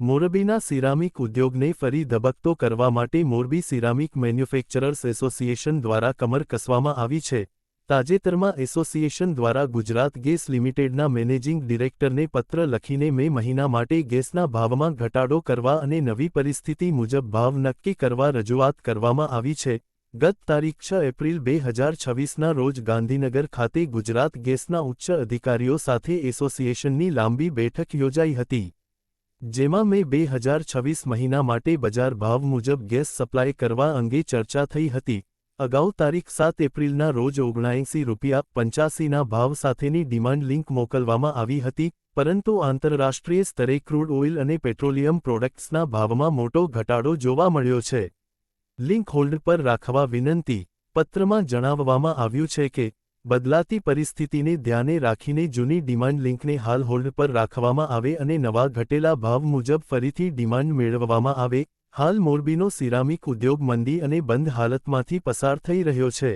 મોરબીના સિરામિક ઉદ્યોગને ફરી ધબકતો કરવા માટે મોરબી સિરામિક મેન્યુફેક્ચરર્સ એસોસિએશન દ્વારા કમર કસવામાં આવી છે। તાજેતરમાં એસોસિએશન દ્વારા ગુજરાત ગેસ લિમિટેડના મેનેજિંગ ડિરેક્ટરને પત્ર લખીને મે મહિના માટે ગેસના ભાવમાં ઘટાડો કરવા અને નવી પરિસ્થિતિ મુજબ ભાવ નક્કી કરવા રજૂઆત કરવામાં આવી છે। ગત તારીખ 6 એપ્રિલ 2026ના રોજ ગાંધીનગર ખાતે ગુજરાત ગેસના ઉચ્ચ અધિકારીઓ સાથે એસોસિએશનની લાંબી બેઠક યોજાઈ હતી, જેમાં મે 2026 મહિના માટે બજાર ભાવ મુજબ ગેસ સપ્લાય કરવા અંગે ચર્ચા થઈ હતી। અગાઉ તારીખ 7 એપ્રિલના રોજ 79 રૂપિયા 85ના ભાવ સાથેની ડિમાન્ડ લિંક મોકલવામાં આવી હતી, પરંતુ આંતરરાષ્ટ્રીય સ્તરે ક્રૂડ ઓઇલ અને પેટ્રોલિયમ પ્રોડક્ટ્સના ભાવમાં મોટો ઘટાડો જોવા મળ્યો છે। લિંક હોલ્ડ પર રાખવા વિનંતી। પત્રમાં જણાવવામાં આવ્યું છે કે બદલાતી પરિસ્થિતિને ધ્યાને રાખીને જૂની ડિમાન્ડ લિંકને હાલ હોલ્ડ પર રાખવામાં આવે અને નવા ઘટેલા ભાવ મુજબ ફરીથી ડિમાન્ડ મેળવવામાં આવે। હાલ મોરબીનો સિરામિક ઉદ્યોગ મંદી અને બંધ હાલતમાંથી પસાર થઈ રહ્યો છે।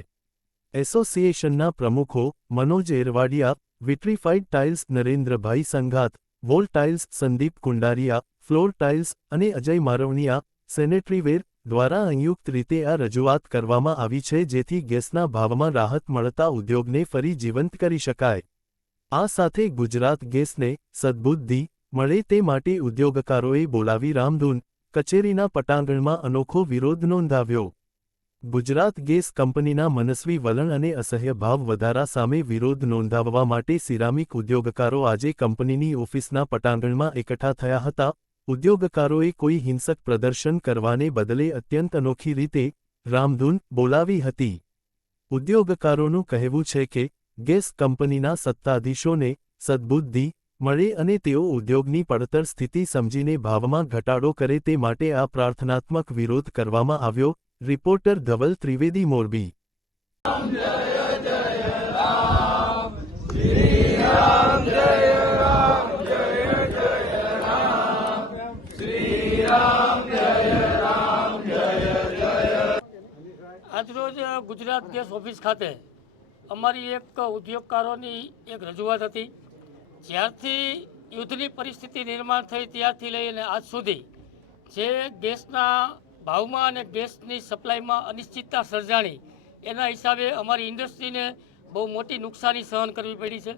એસોસિએશનના પ્રમુખો Manoj Ervadiya, vitrified tiles Narendrabhai Sanghat, wall tiles Sandeep Kundariya, floor tiles અને અજય મારવણીયા, સેનેટરીવેર દ્વારા સંયુક્ત રીતે આ રજૂઆત કરવામાં આવી છે, જેથી ગેસના ભાવમાં રાહત મળતા ઉદ્યોગને ફરી જીવંત કરી શકાય। આ સાથે ગુજરાત ગેસને સદ્બુદ્ધિ મળે તે માટે ઉદ્યોગકારોએ બોલાવી રામધૂન કચેરીના પટાંગણમાં અનોખો વિરોધ નોંધાવ્યો। ગુજરાત ગેસ કંપનીના મનસ્વી વલણ અને અસહ્ય ભાવ વધારા સામે વિરોધ નોંધાવવા માટે સિરામિક ઉદ્યોગકારો આજે કંપનીની ઓફિસના પટાંગણમાં એકઠા થયા હતા। ઉદ્યોગકારોએ કોઈ હિંસક પ્રદર્શન કરવાને બદલે અત્યંત અનોખી રીતે રામધૂન બોલાવી હતી। ઉદ્યોગકારોનું કહેવું છે કે ગેસ કંપનીના સત્તાધીશોને સદ્બુદ્ધિ મળે અને તેઓ ઉદ્યોગની પડતર સ્થિતિ સમજીને ભાવમાં ઘટાડો કરે તે માટે આ પ્રાર્થનાત્મક વિરોધ કરવામાં આવ્યો। રિપોર્ટર ધવલ ત્રિવેદી, મોરબી। આજરોજ ગુજરાત ગેસ ઓફિસ ખાતે અમારી એક ઉદ્યોગકારોની એક રજૂઆત હતી। જ્યારથી યુદ્ધની પરિસ્થિતિ નિર્માણ થઈ ત્યારથી લઈને આજ સુધી જે ગેસના ભાવમાં અને ગેસની સપ્લાયમાં અનિશ્ચિતતા સર્જાણી, એના હિસાબે અમારી ઇન્ડસ્ટ્રીને બહુ મોટી નુકસાની સહન કરવી પડી છે।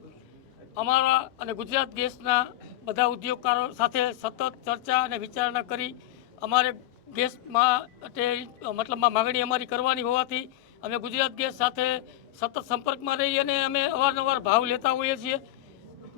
અમારા અને ગુજરાત ગેસના બધા ઉદ્યોગકારો સાથે સતત ચર્ચા અને વિચારણા કરી અમારે ગેસમાં મતલબમાં માગણી અમારી કરવાની હોવાથી અમે ગુજરાત ગેસ સાથે સતત સંપર્કમાં રહી અને અમે અવારનવાર ભાવ લેતા હોઈએ છીએ।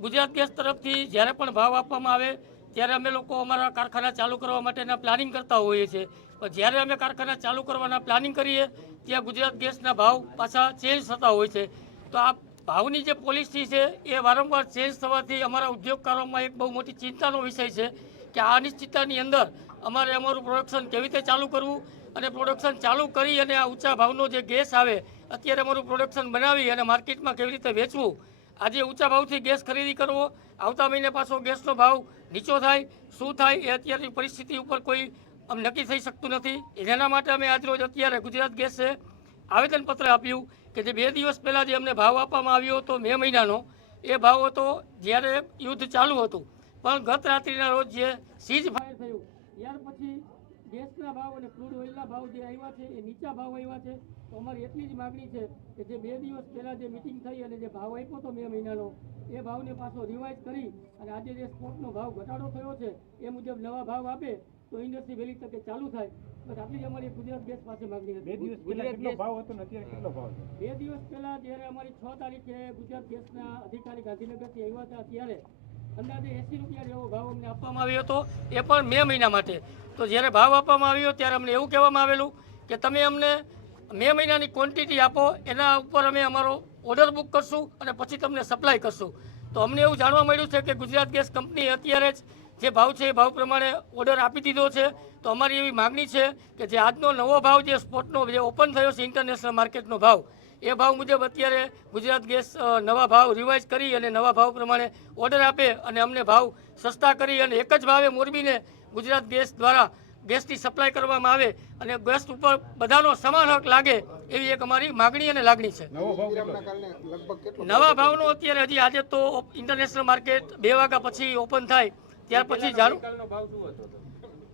ગુજરાત ગેસ તરફથી જ્યારે પણ ભાવ આપવામાં આવે ત્યારે અમે લોકો અમારા કારખાના ચાલુ કરવા માટેના પ્લાનિંગ કરતા હોઈએ છીએ, પણ જ્યારે અમે કારખાના ચાલુ કરવાના પ્લાનિંગ કરીએ ત્યાં ગુજરાત ગેસના ભાવ પાછા ચેન્જ થતા હોય છે। તો આ ભાવની જે પોલિસી છે એ વારંવાર ચેન્જ થવાથી અમારા ઉદ્યોગકારોમાં એક બહુ મોટી ચિંતાનો વિષય છે કે આ અનિશ્ચિતતાની અંદર અમારે અમારું પ્રોડક્શન કેવી રીતે ચાલુ કરવું અને પ્રોડક્શન ચાલુ કરી અને આ ઊંચા ભાવનો જે ગેસ આવે અત્યારે અમારું પ્રોડક્શન બનાવી અને માર્કેટમાં કેવી રીતે વેચવું। આજે ઊંચા ભાવથી ગેસ ખરીદી કરવો, આવતા મહિને પાછો ગેસનો ભાવ નીચો થાય, શું થાય એ અત્યારની પરિસ્થિતિ ઉપર કોઈ નક્કી થઈ શકતું નથી। જેના માટે અમે આજરોજ અત્યારે ગુજરાત ગેસે આવેદનપત્ર આપ્યું કે જે 2 દિવસ પહેલાં જે અમને ભાવ આપવામાં આવ્યો હતો મે મહિનાનો, એ ભાવ હતો જ્યારે યુદ્ધ ચાલુ હતું, પણ ગત રાત્રિના રોજ જે સીઝ ફાયર થયું ત્યાર પછી ગેસના ભાવ અને ક્રૂડ ઓઇલના ભાવ જે આવ્યા છે એ નીચા ભાવ આવ્યા છે। તો અમારી એટલી જ માગણી છે કે જે 2 દિવસ પહેલાં જે મિટિંગ થઈ અને જે ભાવ આપ્યો હતો મે મહિનાનો એ ભાવને પાછો રિવાઇઝ કરી અને આજે જે સ્પોટનો ભાવ ઘટાડો થયો છે એ મુજબ નવા ભાવ આપે તો ઇન્ડસ્ટ્રી વહેલી તકે ચાલુ થાય। બસ આટલી જ અમારી ગુજરાત ગેસ પાસે માગણી હતી। 2 દિવસ પહેલા કેટલો ભાવ હતો ને અત્યારે કેટલો ભાવ છે? 2 દિવસ પહેલાં જ્યારે અમારી 6 તારીખે ગુજરાત ગેસના અધિકારી ગાંધીનગરથી આવ્યા હતા ત્યારે અંદાજે 80 રૂપિયા જેવો ભાવ અમને આપવામાં આવ્યો હતો, એ પણ મે મહિના માટે। તો જ્યારે ભાવ આપવામાં આવ્યો ત્યારે અમને એવું કહેવામાં આવેલું કે તમે અમને મે મહિનાની ક્વોન્ટિટી આપો, એના ઉપર અમે અમારો ઓર્ડર બુક કરશું અને પછી તમને સપ્લાય કરશું। તો અમને એવું જાણવા મળ્યું છે કે ગુજરાત ગેસ કંપની અત્યારે જ જે ભાવ છે એ ભાવ પ્રમાણે ઓર્ડર આપી દીધો છે। તો અમારી એવી માગણી છે કે જે આજનો નવો ભાવ જે સ્પોટનો જે ઓપન થયો છે ઇન્ટરનેશનલ માર્કેટનો ભાવ, એ ભાવ મુજબ અત્યારે ગુજરાત ગેસ નવા ભાવ રિવાઇઝ કરી અને નવા ભાવ પ્રમાણે ઓર્ડર આપે અને અમને ભાવ સસ્તા કરી અને એક જ ભાવે મોરબીને ગુજરાત ગેસ દ્વારા ગેસની સપ્લાય કરવામાં આવે અને ગેસ ઉપર બધાનો સમાન હક લાગે એવી એક અમારી માગણી અને લાગણી છે। નવા ભાવનો અત્યારે હજી આજે તો ઇન્ટરનેશનલ માર્કેટ 2 વાગ્યા પછી ઓપન થાય ત્યાર પછી જાણું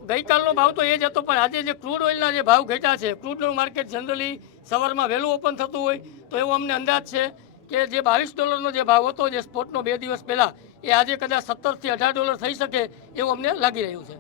ગઈકાલનો ભાવ તો એ જ હતો, પણ આજે જે ક્રૂડ ઓઇલના જે ભાવ ઘટ્યા છે, ક્રૂડનું માર્કેટ જનરલી સવારમાં વહેલું ઓપન થતું હોય તો એવો અમને અંદાજ છે કે જે $22નો જે ભાવ હતો જે સ્પોટનો 2 દિવસ પહેલાં, એ આજે કદાચ $17 થી $18 થઈ શકે એવું અમને લાગી રહ્યું છે.